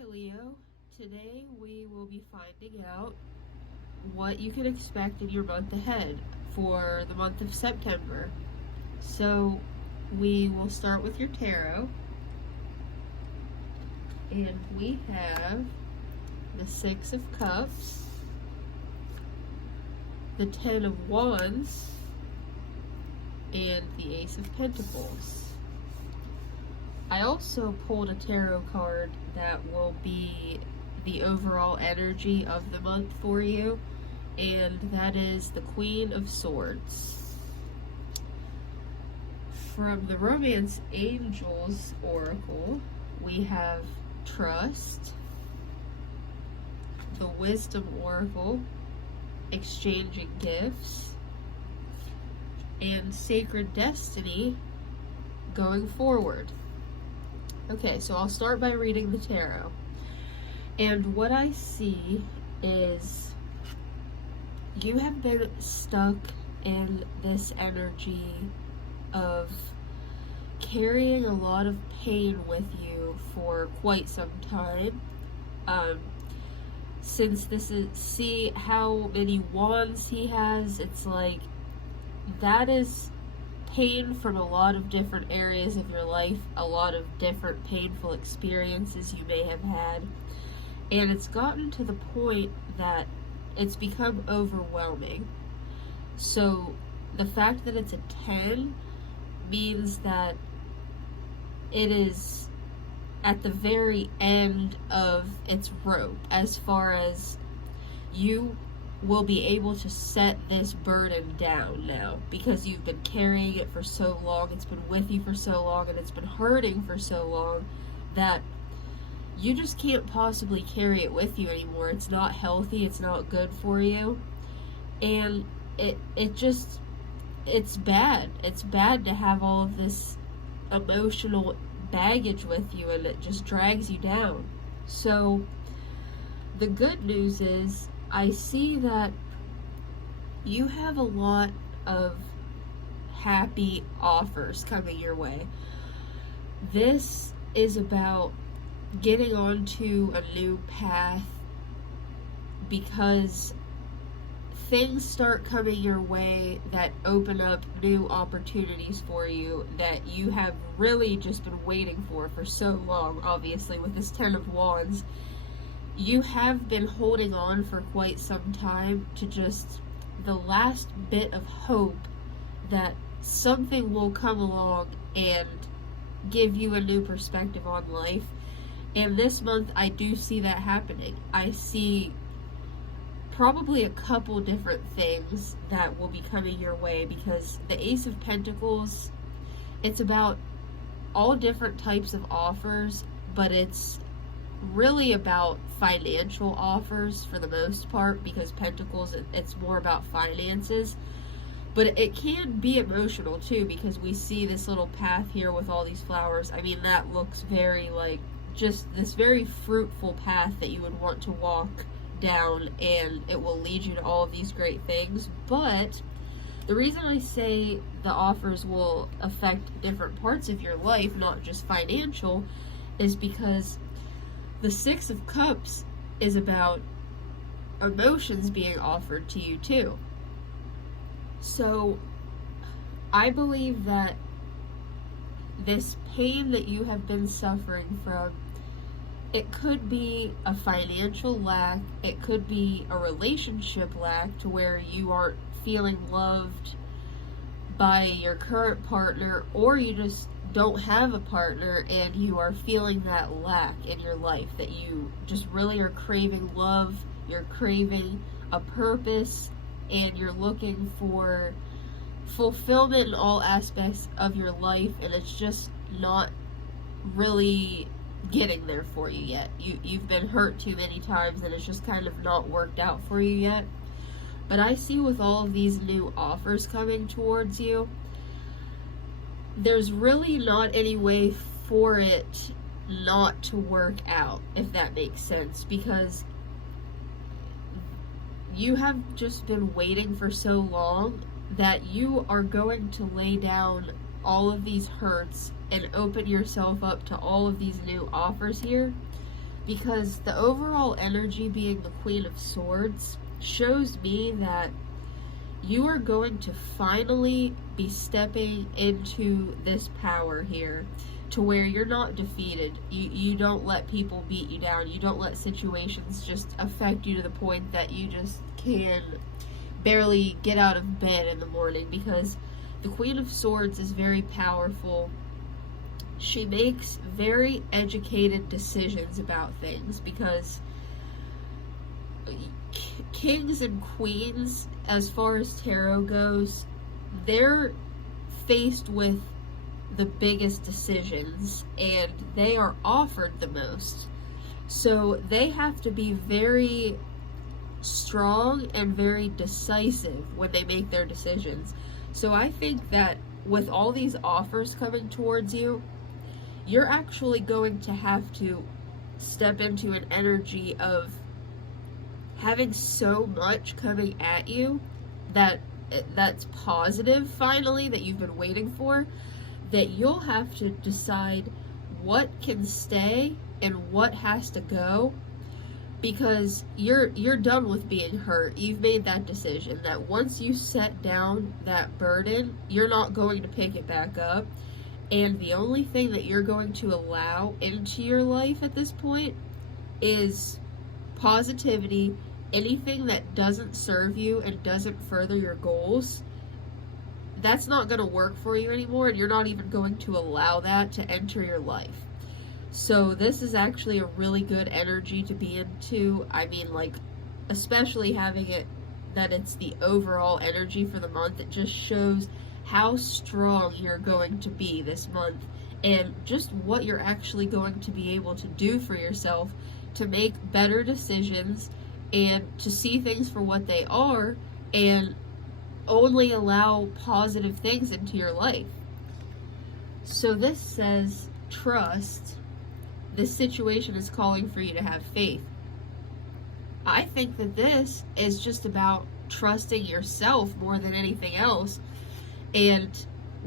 Hi Leo, today we will be finding out what you can expect in your month ahead for the month of September. So we will start with your tarot, and we have the Six of Cups, the Ten of Wands, and the Ace of Pentacles. I also pulled a tarot card that will be the overall energy of the month for you, and that is the Queen of Swords. From the Romance Angels Oracle, we have Trust, the Wisdom Oracle, Exchanging Gifts, and Sacred Destiny, Going Forward. Okay, so I'll start by reading the tarot. And what I see is you have been stuck in this energy of carrying a lot of pain with you for quite some time. Since this is, see how many wands he has, it's like that is pain from a lot of different areas of your life, a lot of different painful experiences you may have had, and it's gotten to the point that it's become overwhelming. So the fact that it's a 10 means that it is at the very end of its rope as far as you will be able to set this burden down now, because you've been carrying it for so long, it's been with you for so long, and it's been hurting for so long that you just can't possibly carry it with you anymore. It's not healthy, it's not good for you, and it's bad. It's bad to have all of this emotional baggage with you, and it just drags you down. So the good news is I see that you have a lot of happy offers coming your way. This is about getting onto a new path, because things start coming your way that open up new opportunities for you that you have really just been waiting for so long. Obviously, with this Ten of Wands, you have been holding on for quite some time to just the last bit of hope that something will come along and give you a new perspective on life. And this month, I do see that happening. I see probably a couple different things that will be coming your way, because the Ace of Pentacles, it's about all different types of offers, but it's really about financial offers for the most part, because Pentacles, it's more about finances, but it can be emotional too, because we see this little path here with all these flowers. I mean, that looks very like just this very fruitful path that you would want to walk down, and it will lead you to all of these great things. But the reason I say the offers will affect different parts of your life, not just financial, is because the Six of Cups is about emotions being offered to you too. So I believe that this pain that you have been suffering from, it could be a financial lack, it could be a relationship lack to where you aren't feeling loved by your current partner, or you just don't have a partner and you are feeling that lack in your life, that you just really are craving love, you're craving a purpose, and you're looking for fulfillment in all aspects of your life, and it's just not really getting there for you yet. You've been hurt too many times, and it's just kind of not worked out for you yet. But I see with all of these new offers coming towards you, there's really not any way for it not to work out, if that makes sense, because you have just been waiting for so long that you are going to lay down all of these hurts and open yourself up to all of these new offers here, because the overall energy being the Queen of Swords shows me that you are going to finally be stepping into this power here to where you're not defeated. You don't let people beat you down. You don't let situations just affect you to the point that you just can barely get out of bed in the morning, because the Queen of Swords is very powerful. She makes very educated decisions about things, because kings and queens, as far as tarot goes, they're faced with the biggest decisions and they are offered the most. So they have to be very strong and very decisive when they make their decisions. So I think that with all these offers coming towards you, you're actually going to have to step into an energy of having so much coming at you that's positive, finally, that you've been waiting for, that you'll have to decide what can stay and what has to go, because you're done with being hurt. You've made that decision that once you set down that burden, you're not going to pick it back up, and the only thing that you're going to allow into your life at this point is positivity. Anything that doesn't serve you and doesn't further your goals, that's not going to work for you anymore, and you're not even going to allow that to enter your life. So this is actually a really good energy to be into. I mean, like, especially having it that it's the overall energy for the month, it just shows how strong you're going to be this month, and just what you're actually going to be able to do for yourself to make better decisions and to see things for what they are and only allow positive things into your life. So this says, trust. This situation is calling for you to have faith. I think that this is just about trusting yourself more than anything else. And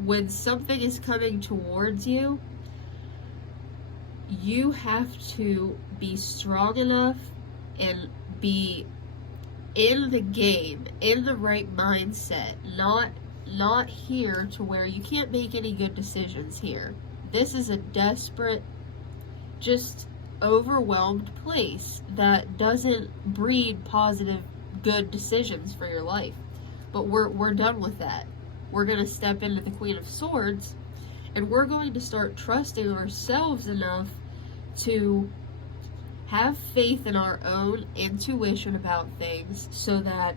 when something is coming towards you, you have to be strong enough and be in the game, in the right mindset, not here to where you can't make any good decisions here. This is a desperate, just overwhelmed place that doesn't breed positive, good decisions for your life. But we're done with that. We're going to step into the Queen of Swords, and we're going to start trusting ourselves enough to have faith in our own intuition about things, so that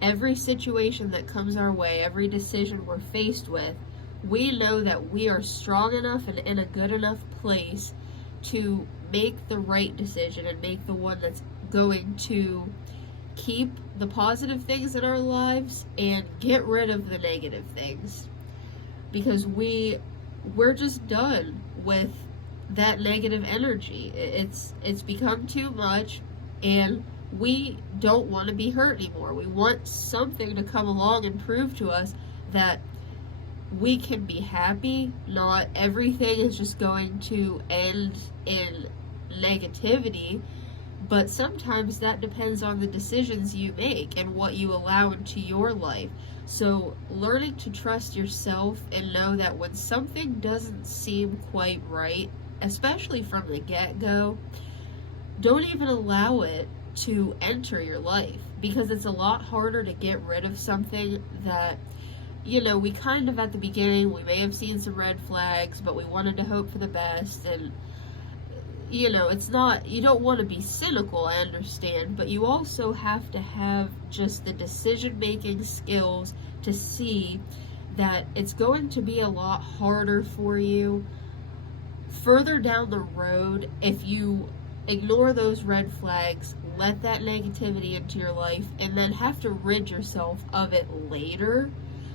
every situation that comes our way, every decision we're faced with, we know that we are strong enough and in a good enough place to make the right decision and make the one that's going to keep the positive things in our lives and get rid of the negative things. Because we're just done with that negative energy. It's become too much, and we don't want to be hurt anymore. We want something to come along and prove to us that we can be happy. Not everything is just going to end in negativity, but sometimes that depends on the decisions you make and what you allow into your life. So learning to trust yourself and know that when something doesn't seem quite right, especially from the get-go, don't even allow it to enter your life, because it's a lot harder to get rid of something that, you know, we kind of at the beginning, we may have seen some red flags, but we wanted to hope for the best. And, you know, it's not, you don't want to be cynical, I understand, but you also have to have just the decision-making skills to see that it's going to be a lot harder for you further down the road if you ignore those red flags, let that negativity into your life, and then have to rid yourself of it later,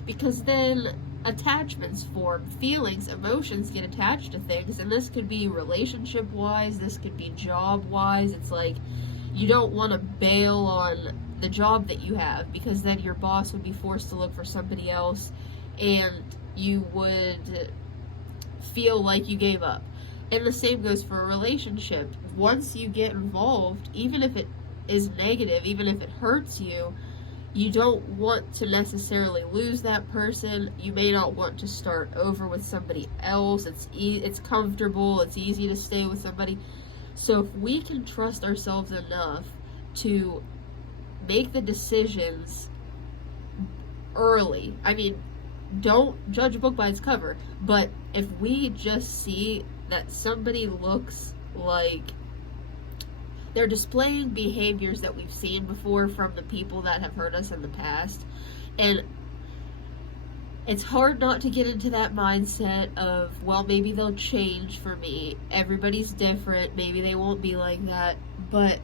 because then attachments form, feelings, emotions get attached to things, and this could be relationship-wise, this could be job-wise. It's like you don't want to bail on the job that you have, because then your boss would be forced to look for somebody else, and you would feel like you gave up. And the same goes for a relationship. Once you get involved, even if it is negative, even if it hurts you, you don't want to necessarily lose that person. You may not want to start over with somebody else. It's comfortable. It's easy to stay with somebody. So if we can trust ourselves enough to make the decisions early, I mean, don't judge a book by its cover, but if we just see that somebody looks like they're displaying behaviors that we've seen before from the people that have hurt us in the past, and it's hard not to get into that mindset of, well, maybe they'll change for me. Everybody's different. Maybe they won't be like that. But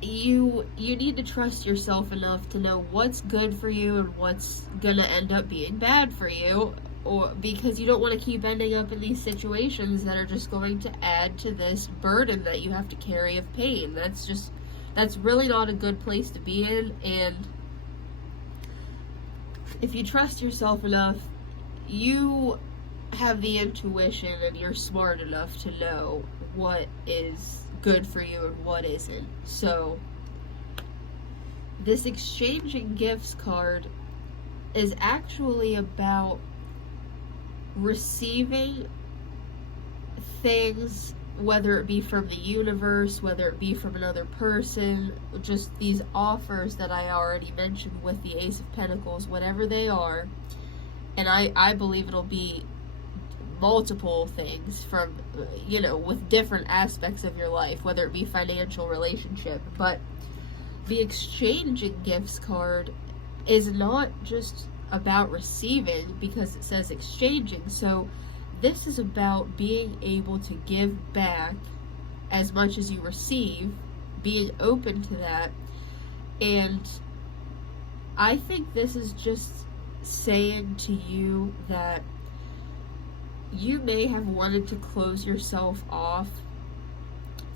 you need to trust yourself enough to know what's good for you and what's going to end up being bad for you, or because you don't want to keep ending up in these situations that are just going to add to this burden that you have to carry of pain. That's really not a good place to be in. And if you trust yourself enough, you have the intuition and you're smart enough to know what is good for you and what isn't. So this exchanging gifts card is actually about receiving things, whether it be from the universe, whether it be from another person, just these offers that I already mentioned with the Ace of Pentacles, whatever they are. And I believe it'll be multiple things from, with different aspects of your life, whether it be financial, relationship. But the exchanging gifts card is not just about receiving, because it says exchanging. So this is about being able to give back as much as you receive, being open to that. And I think this is just saying to you that you may have wanted to close yourself off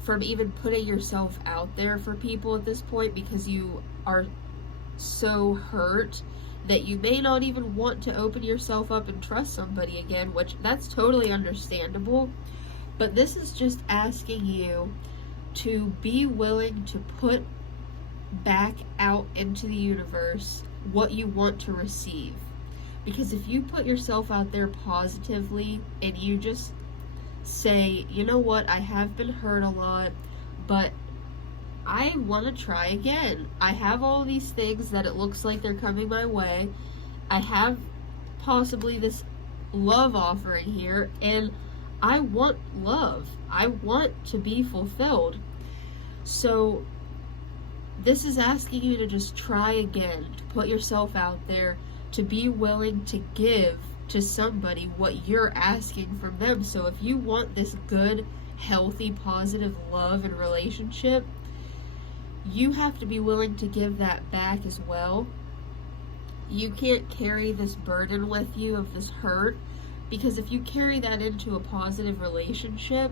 from even putting yourself out there for people at this point, because you are so hurt that you may not even want to open yourself up and trust somebody again, which that's totally understandable. But this is just asking you to be willing to put back out into the universe what you want to receive. Because if you put yourself out there positively and you just say, you know what, I have been hurt a lot, but I want to try again. I have all these things that it looks like they're coming my way. I have possibly this love offering here, and I want love. I want to be fulfilled. So this is asking you to just try again, to put yourself out there, to be willing to give to somebody what you're asking from them. So if you want this good, healthy, positive love and relationship, you have to be willing to give that back as well. You can't carry this burden with you of this hurt, because if you carry that into a positive relationship,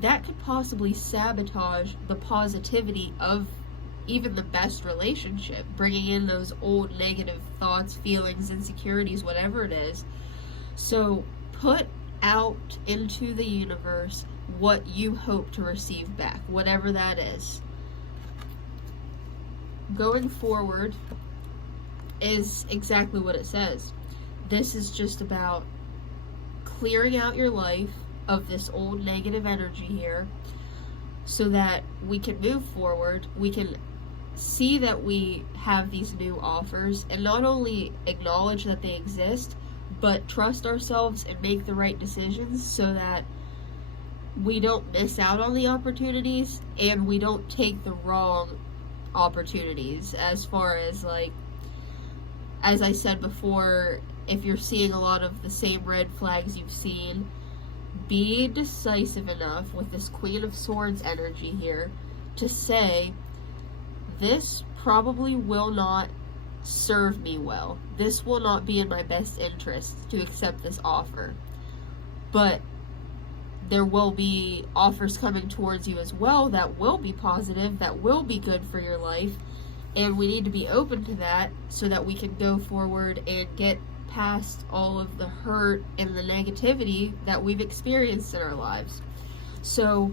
that could possibly sabotage the positivity of even the best relationship, bringing in those old negative thoughts, feelings, insecurities, whatever it is. So put out into the universe what you hope to receive back, whatever that is. Going forward is exactly what it says. This is just about clearing out your life of this old negative energy here, so that we can move forward. We can see that we have these new offers, and not only acknowledge that they exist, but trust ourselves and make the right decisions so that we don't miss out on the opportunities and we don't take the wrong opportunities. As far as, like, as I said before, if you're seeing a lot of the same red flags you've seen, be decisive enough with this Queen of Swords energy here to say, this probably will not serve me well. This will not be in my best interest to accept this offer. But there will be offers coming towards you as well that will be positive, that will be good for your life, and we need to be open to that so that we can go forward and get past all of the hurt and the negativity that we've experienced in our lives. So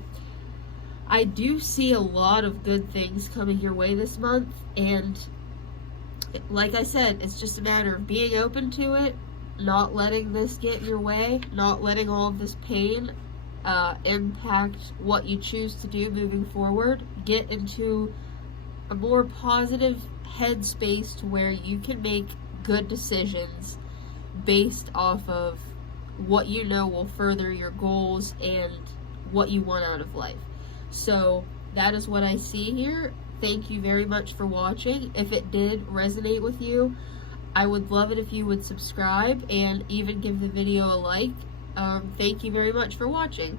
I do see a lot of good things coming your way this month, and like I said, it's just a matter of being open to it, not letting this get in your way, not letting all of this pain impact what you choose to do moving forward. Get into a more positive headspace to where you can make good decisions based off of what you know will further your goals and what you want out of life. So that is what I see here. Thank you very much for watching. If it did resonate with you, I would love it if you would subscribe and even give the video a like. Thank you very much for watching.